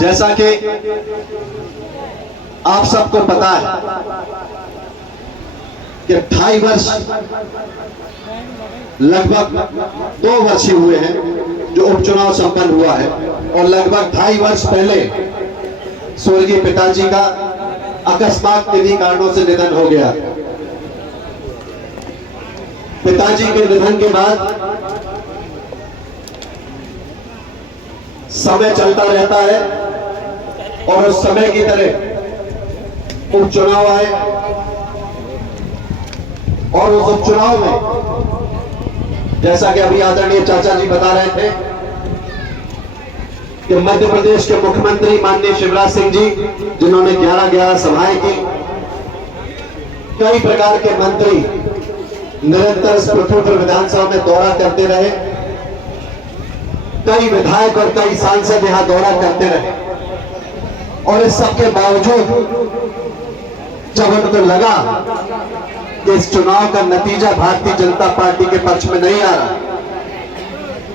जैसा कि आप सबको पता है कि 2.5 वर्ष लगभग 2 वर्ष ही हुए हैं जो उपचुनाव संपन्न हुआ है, और लगभग 2.5 वर्ष पहले स्वर्गीय पिताजी का अकस्मात किन्हीं कारणों से निधन हो गया। पिताजी के निधन के बाद समय चलता रहता है और उस समय की तरह उपचुनाव आए, और उस उपचुनाव में जैसा कि अभी आदरणीय चाचा जी बता रहे थे कि मध्य प्रदेश के मुख्यमंत्री माननीय शिवराज सिंह जी, जिन्होंने 11-11 सभाएं की, कई प्रकार के मंत्री निरंतर पृथ्वीपुर विधानसभा में दौरा करते रहे, कई विधायक और कई सांसद यहां दौरा करते रहे, और इस सबके बावजूद जब उनको लगा कि इस चुनाव का नतीजा भारतीय जनता पार्टी के पक्ष में नहीं आ रहा,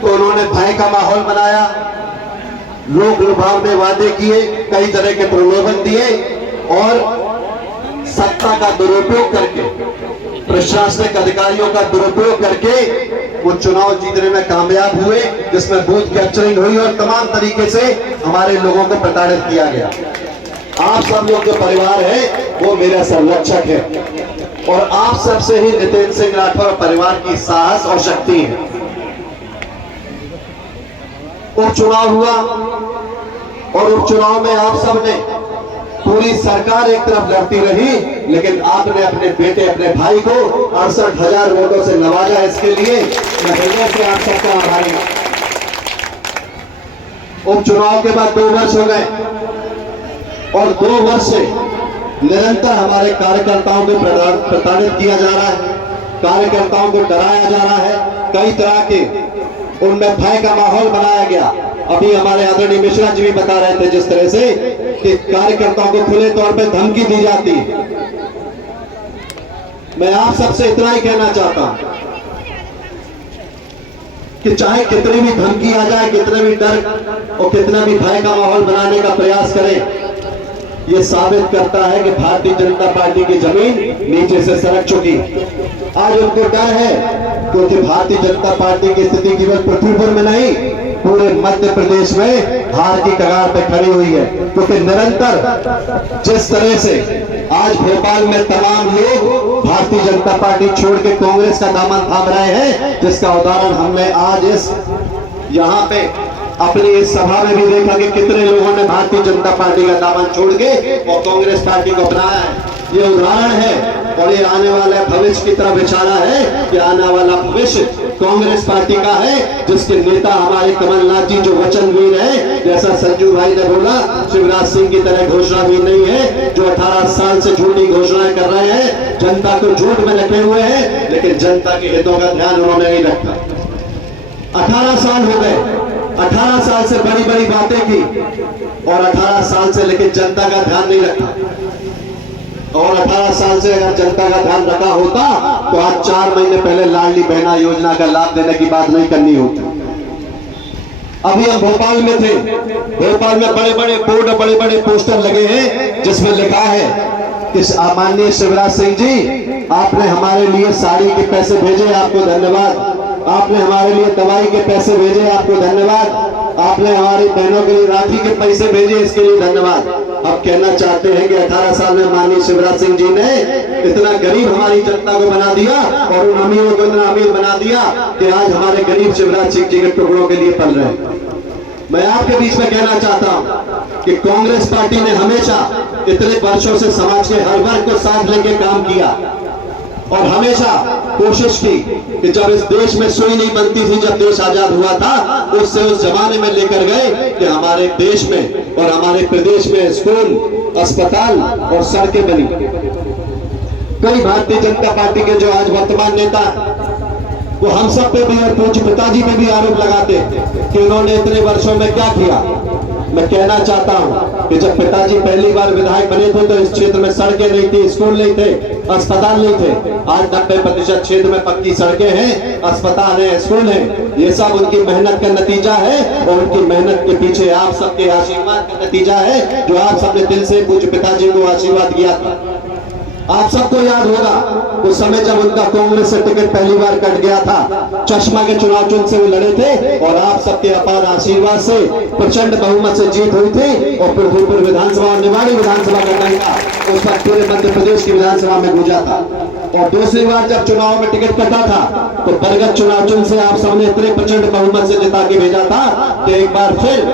तो उन्होंने भय का माहौल बनाया, लोक लुभाव में वादे किए, कई तरह के प्रलोभन दिए और सत्ता का दुरुपयोग करके, प्रशासनिक अधिकारियों का दुरुपयोग करके वो चुनाव जीतने में कामयाब हुए, जिसमें बूथ कैप्चरिंग हुई और तमाम तरीके से हमारे लोगों को प्रताड़ित किया गया। आप सब लोग जो परिवार है वो मेरा संरक्षक है, और आप सबसे ही नितिन सिंह राठौर परिवार की साहस और शक्ति है। उपचुनाव हुआ और उपचुनाव में आप सबने, पूरी सरकार एक तरफ लड़ती रही, लेकिन आपने अपने बेटे, अपने भाई को 68,000 वोटों से नवाजा। इसके लिए मैं हृदय से आप सबका आभारी हूं। उपचुनाव के बाद 2 वर्ष हो गए और 2 वर्ष से निरंतर हमारे कार्यकर्ताओं को प्रताड़ित किया जा रहा है, कार्यकर्ताओं को डराया जा रहा है, कई तरह के उनमें भय का माहौल बनाया गया। अभी हमारे आदरणीय मिश्रा जी भी बता रहे थे जिस तरह से कि कार्यकर्ताओं को खुले तौर पर धमकी दी जाती है। मैं आप सबसे इतना ही कहना चाहता हूं कि चाहे कितनी भी धमकी आ जाए, कितने भी डर और कितना भी भय का माहौल बनाने का प्रयास करें, ये साबित करता है कि भारतीय जनता पार्टी की जमीन नीचे से सरक चुकी। आज उनको डर है क्योंकि भारतीय जनता पार्टी की स्थिति केवल पृथ्वीपुर में नहीं, पूरे मध्य प्रदेश में हार की कगार पे खड़ी हुई है, क्योंकि निरंतर जिस तरह से आज भोपाल में तमाम लोग भारतीय जनता पार्टी छोड़ के कांग्रेस का दामन थाम रहे हैं, जिसका उदाहरण हमने आज इस यहाँ पे अपनी इस सभा में भी देखा कि कितने लोगों ने भारतीय जनता पार्टी का दामन छोड़ के और कांग्रेस पार्टी को अपनाया है। ये उदाहरण है और ये आने वाले भविष्य की तरफ इशारा है कि आने वाला भविष्य कांग्रेस पार्टी का है, जिसके नेता हमारे कमलनाथ जी जो वचनवीर है, जैसा संजू भाई ने बोला, शिवराज सिंह की तरह घोषणावीर नहीं है जो 18 साल से झूठी घोषणाएं कर रहे हैं, जनता को झूठ में लगे हुए हैं, लेकिन जनता के हितों का ध्यान उन्होंने नहीं रखा। 18 साल हो गए, 18 साल से बड़ी बड़ी बातें की और 18 साल से लेकिन जनता का ध्यान नहीं रखा। और 18 साल से अगर जनता का ध्यान रखा होता तो आज 4 महीने पहले लाडली बहना योजना का लाभ देने की बात नहीं करनी होती। अभी हम भोपाल में थे, भोपाल में बड़े बड़े बोर्ड, बड़े बड़े पोस्टर लगे हैं जिसमें लिखा है कि माननीय शिवराज सिंह जी, आपने हमारे लिए साड़ी के पैसे भेजे, आपको धन्यवाद। आपने हमारे लिए दवाई के पैसे भेजे, आपको धन्यवाद। आपने हमारी बहनों के लिए राखी के पैसे भेजे, इसके लिए धन्यवाद। अब कहना चाहते हैं कि 18 साल में माननीय शिवराज सिंह जी ने इतना गरीब हमारी जनता को बना दिया और उन अमीरों को इतना अमीर बना दिया कि आज हमारे गरीब शिवराज सिंह जी के टुकड़ों के लिए पल रहे हैं। मैं आपके बीच में कहना चाहता हूं कि कांग्रेस पार्टी ने हमेशा इतने वर्षों से समाज के हर वर्ग को साथ लेके काम किया और हमेशा कोशिश की कि जब इस देश में सुई नहीं बनती थी, जब देश आजाद हुआ था, उससे उस जमाने में लेकर गए कि हमारे देश में और हमारे प्रदेश में स्कूल, अस्पताल और सड़कें बनी। कई भारतीय जनता पार्टी के जो आज वर्तमान नेता, वो हम सब पे भी और पूज्य पिताजी पे भी आरोप लगाते कि उन्होंने इतने वर्षों में क्या किया। मैं कहना चाहता हूं कि जब पिताजी पहली बार विधायक बने थे तो इस क्षेत्र में सड़कें नहीं थी, स्कूल नहीं थे, अस्पताल नहीं थे। आज 90% क्षेत्र में पक्की सड़कें हैं, अस्पताल है, स्कूल है। ये सब उनकी मेहनत का नतीजा है और उनकी मेहनत के पीछे आप सबके आशीर्वाद का नतीजा है, जो आप सबने दिल से पूज्य पिताजी को आशीर्वाद दिया था। आप सबको याद होगा उस समय जब उनका कांग्रेस से टिकट पहली बार कट गया था, चश्मा के चुनाव चिन्ह से वो लड़े थे और आप सबके अपार आशीर्वाद से प्रचंड बहुमत से जीत हुई थी और फिर विधानसभा और निवाड़ी विधानसभा का डंका उस वक्त पूरे मध्य प्रदेश की विधानसभा में गूंजा था। और दूसरी बार जब चुनाव में टिकट कटा था तो बरगद चुनाव चिन्ह से आप सबने इतने प्रचंड बहुमत से जिता के भेजा था कि एक बार फिर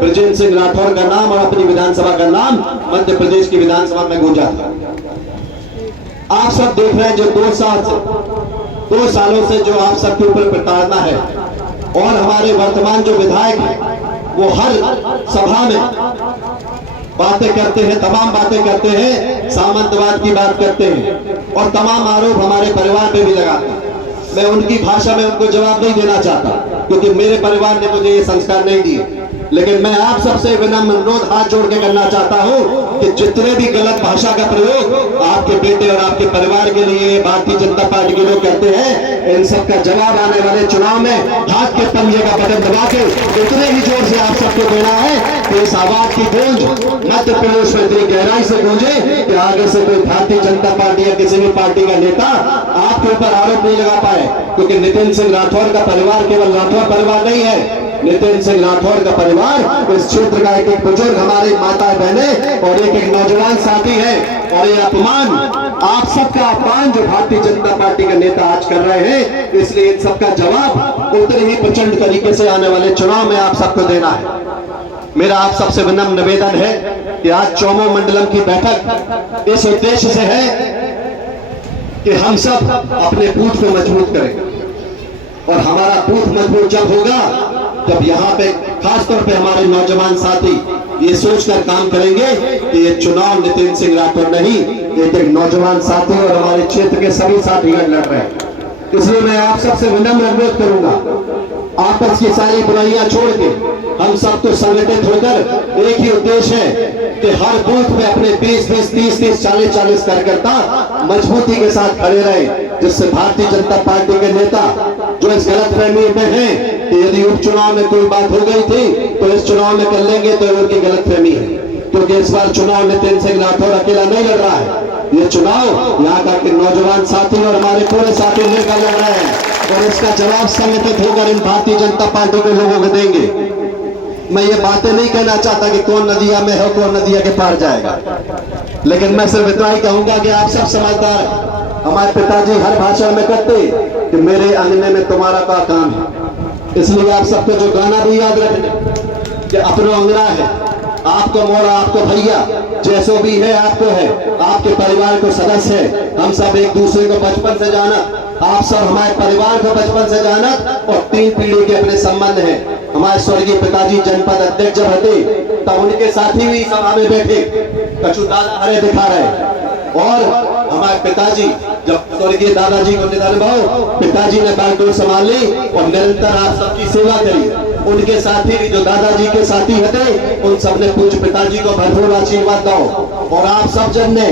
ब्रजेंद्र सिंह राठौर का नाम और अपनी विधानसभा का नाम मध्य प्रदेश की विधानसभा में गूंजा था। आप सब देख रहे हैं जो 2 सालों से जो आप सबके ऊपर प्रताड़ना है और हमारे वर्तमान जो विधायक हैं वो हर सभा में बातें करते हैं, तमाम बातें करते हैं, सामंतवाद की बात करते हैं और तमाम आरोप हमारे परिवार पे भी लगाते हैं। मैं उनकी भाषा में उनको जवाब नहीं देना चाहता क्योंकि मेरे परिवार ने मुझे ये संस्कार नहीं दिए, लेकिन मैं आप सबसे विनम्र अनुरोध हाथ जोड़ के करना चाहता हूं कि जितने भी गलत भाषा का प्रयोग आपके बेटे और आपके परिवार के लिए भारतीय जनता पार्टी के लोग करते हैं, इन सब का जवाब आने वाले चुनाव में हाथ के पंजे का बटन दबा के इतने ही जोर से आप सबको देना है कि इस आवाज की गूंज मध्य प्रदेश में इतनी गहराई से गूंजे कि आगे से कोई भारतीय जनता पार्टी या किसी भी पार्टी का नेता आपके ऊपर आरोप नहीं लगा पाए, क्योंकि नितिन सिंह राठौर का परिवार केवल राठौर परिवार नहीं है। नितिन सिंह राठौर का परिवार इस क्षेत्र का एक बुजुर्ग, हमारी माता बहने और एक नौजवान साथी है और ये अपमान आप सबका अपमान जो भारतीय जनता पार्टी के नेता आज कर रहे हैं, इसलिए इन सबका जवाब उतने ही प्रचंड तरीके से आने वाले चुनाव में आप सबको देना है। मेरा आप सबसे विनम्र निवेदन है कि आज चौमो मंडलम की बैठक इस उद्देश्य से है कि हम सब अपने बूथ को मजबूत करें और हमारा बूथ मजबूत जब होगा जब यहाँ पे खासतौर पे हमारे नौजवान साथी ये सोचकर काम करेंगे कि ये चुनाव नितिन सिंह राठौर नहीं, एक नौजवान साथी और हमारे क्षेत्र के सभी साथीगण लड़ रहे हैं। इसलिए मैं आप सबसे विनम्र अनुरोध करूंगा, आपस की सारी बुराइयां छोड़ के हम सब तो संगठित होकर एक ही उद्देश्य है कि हर बूथ में अपने 20-20, 30-30, 40-40 कार्यकर्ता मजबूती के साथ खड़े रहे, जिससे भारतीय जनता पार्टी के नेता जो इस गलतफहमी में हैं कि यदि उपचुनाव में कोई बात हो गई थी तो इस चुनाव में कर लेंगे, तो उनकी गलतफहमी है। क्योंकि इस बार चुनाव नितिन सिंह राठौर अकेला नहीं लड़ रहा है, ये चुनाव यहाँ का के नौजवान साथी और हमारे पूरे साथी मिलकर लड़ रहे हैं और इसका जवाब संगठित होकर इन भारतीय जनता पार्टी के लोगों को देंगे। मैं ये बातें नहीं कहना चाहता कि कौन नदिया में है, कौन नदिया के पार जाएगा, लेकिन मैं सिर्फ इतना ही कहूंगा कि आप सब समझदार। हमारे पिताजी हर भाषण में कहते कि मेरे अंगने में तुम्हारा का काम है, इसलिए आप सबको जो गाना भी याद रखना कि अपना अंगना है, आपको मोड़ा, आपको भैया, जैसो भी है आपको है, आपके परिवार को सदस्य है। हम सब एक दूसरे को बचपन से जाना, आप सब हमारे परिवार को बचपन से जाना और 3 पीढ़ी के अपने संबंध है। हमारे स्वर्गीय पिताजी जनपद अध्यक्ष जब थे तब उनके साथी भी सभा में बैठे कछु दादा हरे दिखा रहे और हमारे पिताजी जब स्वर्गीय दादाजी को निधन भाव पिताजी ने बागडोर संभाल ली और निरंतर आप सबकी सेवा करी। उनके साथी भी जो दादाजी के साथी थे उन सबने पूज्य पिताजी को भरपूर आशीर्वाद दो और आप सब जन ने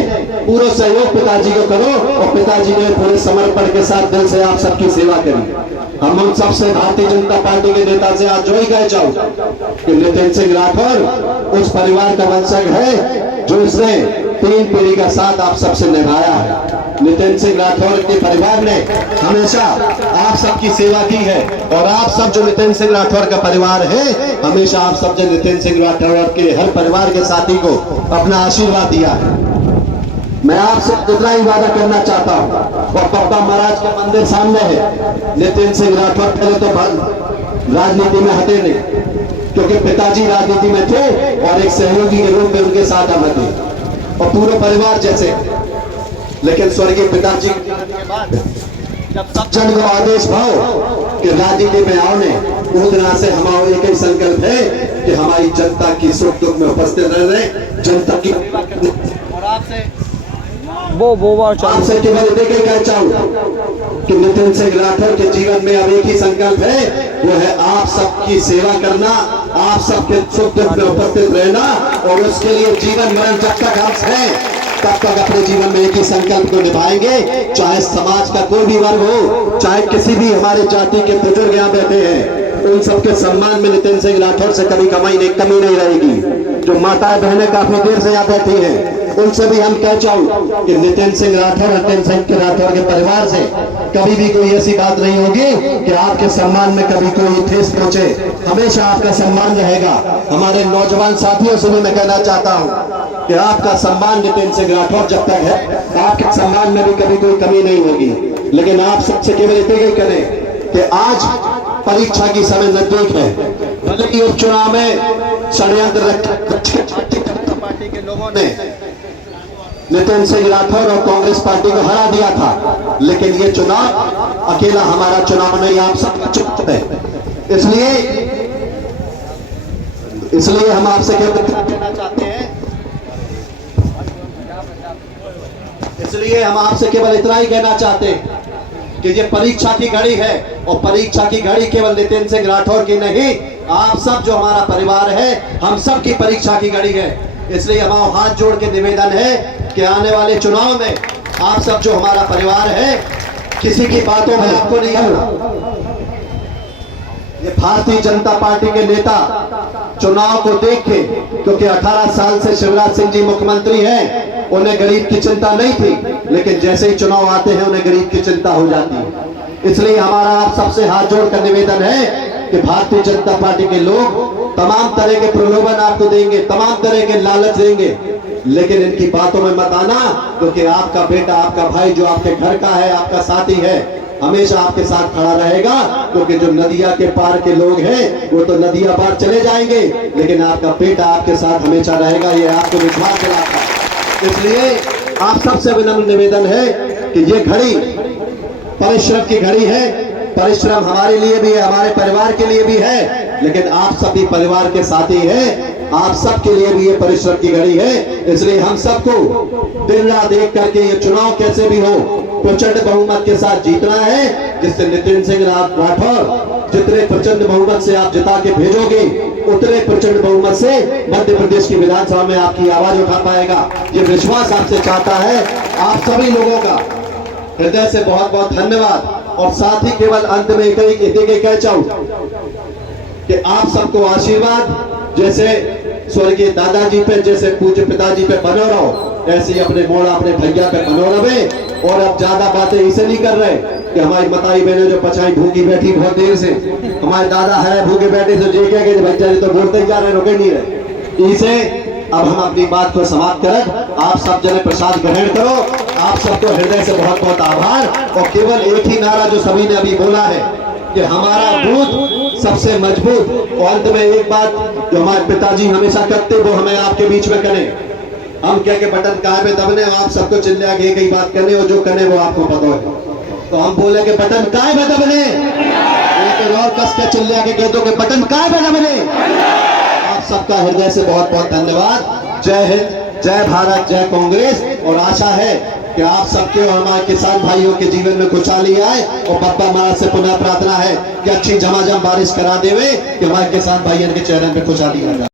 पूरा सहयोग पिताजी को करो और पिताजी ने पूरे समर्पण के साथ दिल से आप सबकी सेवा करी। हम उन सबसे भारतीय जनता पार्टी के नेता से आज जो ही कह चाहूं कि नितिन सिंह राठौर उस परिवार का वंशज है जो इसने 3 पीढ़ी का साथ आप सबसे निभाया है। नितिन सिंह राठौर के परिवार ने हमेशा आप सबकी सेवा की है और आप सब जो नितिन सिंह राठौर का परिवार है हमेशा आप सब जो नितिन सिंह राठौर के हर परिवार के साथी को अपना आशीर्वाद दिया है। मैं आपसे इतना ही वादा करना चाहता हूँ और पप्पा महाराज का मंदिर सामने है। नितिन सिंह राठौर पहले तो राजनीति में हटे नहीं, क्योंकि पिताजी राजनीति में थे और एक सहयोगी के रूप में उनके साथ हम थे और पूरे परिवार जैसे, लेकिन स्वर्गीय पिताजी के बाद जब सब जन को आदेश भाव कि राजनीति में आओ ने उस दिन से हमारा एक ही संकल्प है कि हमारी जनता की सुख दुख में उपस्थित रह रहे, जनता की और आपसे केवल देखे क्या चाहूँ कि नितिन सिंह राठौर के जीवन में अब एक ही संकल्प है, वो है आप सबकी सेवा करना, आप सबके सुख दुख में उपस्थित रहना, और उसके लिए जीवन मरण जब तक हम हैं तब तक अपने जीवन में एक ही संकल्प को निभाएंगे। चाहे समाज का कोई भी वर्ग हो, चाहे किसी भी हमारे जाति के बुजुर्ग यहाँ बैठे हैं, उन सबके सम्मान में नितिन सिंह राठौर से कभी कमी नहीं रहेगी। जो माताएं बहनें काफी देर से यहाँ बैठी हैं, उनसे भी हम कह चाहूं कि नितिन सिंह राठौर के परिवार से कभी भी कोई ऐसी बात नहीं होगी कि आपके सम्मान में कभी कोई ठेस पहुंचे। हमेशा आपका सम्मान रहेगा। हमारे नौजवान साथियों से भी मैं कहना चाहता हूं कि आपका सम्मान नितिन सिंह राठौर जब तक है, आपके सम्मान में भी कभी कोई कमी नहीं होगी। लेकिन आप सबसे केवल इतना ही करें कि आज परीक्षा की समय नजदीक है, भले ही उपचुनाव में षड्यंत्र पार्टी के लोगों ने नितिन सिंह राठौर और कांग्रेस पार्टी को हरा दिया था, लेकिन ये चुनाव अकेला हमारा चुनाव नहीं, आप सबका चुनाव है। इसलिए हम आपसे कहना चाहते हैं, इसलिए हम आपसे केवल इतना ही कहना चाहते हैं कि ये परीक्षा की घड़ी है, और परीक्षा की घड़ी केवल नितिन सिंह राठौर की नहीं, आप सब जो हमारा परिवार है, हम सब की परीक्षा की घड़ी है। इसलिए हमारा हाथ जोड़ के निवेदन है कि आने वाले चुनाव में आप सब जो हमारा परिवार है, किसी की बातों में आपको नहीं आना। ये भारतीय जनता पार्टी के नेता चुनाव को देख के, क्योंकि 18 साल से शिवराज सिंह जी मुख्यमंत्री हैं, उन्हें गरीब की चिंता नहीं थी, लेकिन जैसे ही चुनाव आते हैं उन्हें गरीब की चिंता हो जाती है। इसलिए हमारा आप सबसे हाथ जोड़कर निवेदन है कि भारतीय जनता पार्टी के लोग तमाम तरह के प्रलोभन आपको देंगे, तमाम तरह के लालच देंगे, लेकिन इनकी बातों में मत आना, क्योंकि आपका बेटा, आपका भाई जो आपके घर का है, आपका साथी है, हमेशा आपके साथ खड़ा रहेगा। क्योंकि जो नदिया के पार के लोग हैं वो तो नदिया पार चले जाएंगे, लेकिन आपका बेटा आपके साथ हमेशा रहेगा, ये आपको विश्वास दिलाता है। इसलिए आप सबसे विनम्र निवेदन है कि ये घड़ी परिश्रम की घड़ी है, परिश्रम हमारे लिए भी है, हमारे परिवार के लिए भी है, लेकिन आप सभी परिवार के साथी हैं, आप सबके लिए भी ये परिश्रम की घड़ी है। इसलिए हम सबको दिन रात एक करके ये चुनाव कैसे भी हो प्रचंड बहुमत के साथ जीतना है, जिससे नितिन सिंह राठौर जितने प्रचंड बहुमत से आप जिता के भेजोगे, उतने प्रचंड बहुमत से मध्य प्रदेश की विधानसभा में आपकी आवाज उठा पाएगा। ये विश्वास आपसे चाहता है। आप सभी लोगों का हृदय से बहुत बहुत धन्यवाद। और साथ ही केवल अंत में एक कह चाहूं कि आप सबको आशीर्वाद, जैसे स्वर्गीय दादाजी पे, जैसे पूज्य पिताजी पे बनो रहो, ऐसे ही अपने मोड़ा अपने भैया पे बनो रहे। और अब ज्यादा बातें इसे नहीं कर रहे कि हमारी मताई बहने जो पछाई भूखी बैठी बहुत देर से, हमारे दादा है भूखे बैठे, तो जे कह भैया जी तो बोलते ही जा रहे, रुके नहीं रहे। इसे अब हम अपनी बात को समाप्त करें। आप सब जने प्रसाद ग्रहण करो। आप सबको हृदय से बहुत बहुत आभार। और केवल एक ही नारा जो सभी ने अभी बोला है कि हमारा बूथ सबसे मजबूत। और अंत में एक बात जो हमारे पिताजी हमेशा करते, वो हमें आपके बीच में करें। हम क्या के बटन कहाँ पे दबने, आप सबको चिल्ला के कई बात करने, और जो करने वो आपको पता है। तो हम बोले कि बटन कहाँ पे दबने, और कस के चिल्ला के कह दो कि बटन कहाँ पे दबने। आप सबका हृदय से बहुत बहुत धन्यवाद। जय हिंद, जय भारत, जय कांग्रेस। और आशा है कि आप सबके और हमारे किसान भाइयों के जीवन में खुशहाली आए। और बप्पा महाराज से पुनः प्रार्थना है कि अच्छी झमाझम बारिश करा देवे, कि हमारे किसान भाइयों के चेहरे पे खुशहाली आ जाए।